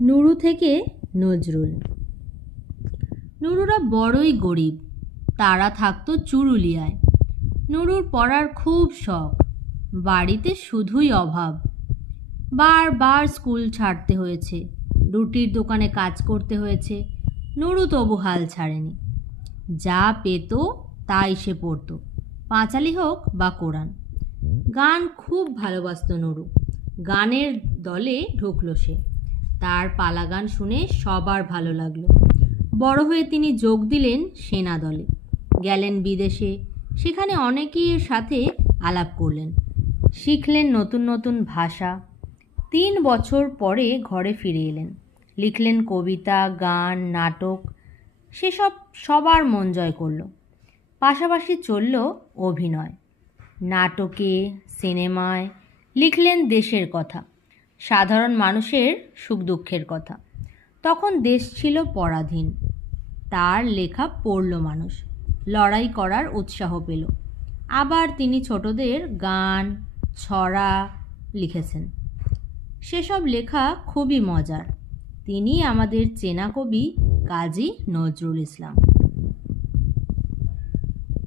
নুরু থেকে নজরুল। নুরুরা বড়ই গরিব। তারা থাকতো চুরুলিয়ায়। নুরুর পড়ার খুব শখ। বাড়িতে শুধুই অভাব। বারবার স্কুল ছাড়তে হয়েছে, রুটির দোকানে কাজ করতে হয়েছে। নুরু তবু হাল ছাড়েনি। যা পেত তাই সে পড়ত, পাঁচালি হোক বা কোরআন। গান খুব ভালোবাসত নুরু। গানের দলে ঢুকলো সে। তার পালা গান শুনে সবার ভালো লাগলো। বড় হয়ে তিনি যোগ দিলেন সেনা দলে, গেলেন বিদেশে। সেখানে অনেকের সাথে আলাপ করলেন, শিখলেন নতুন নতুন ভাষা। 3 বছর পরে ঘরে ফিরে এলেন, লিখলেন কবিতা, গান, নাটক। সেসব সবার মন জয় করল। পাশাপাশি চলল অভিনয়, নাটকে, সিনেমায়। লিখলেন দেশের কথা, সাধারণ মানুষের সুখ দুঃখের কথা। তখন দেশ ছিল পরাধীন। তার লেখা পড়ল মানুষ, লড়াই করার উৎসাহ পেল। আবার তিনি ছোটদের গান, ছড়া লিখেছেন। সেসব লেখা খুবই মজার। তিনি আমাদের চেনা কবি কাজী নজরুল ইসলাম।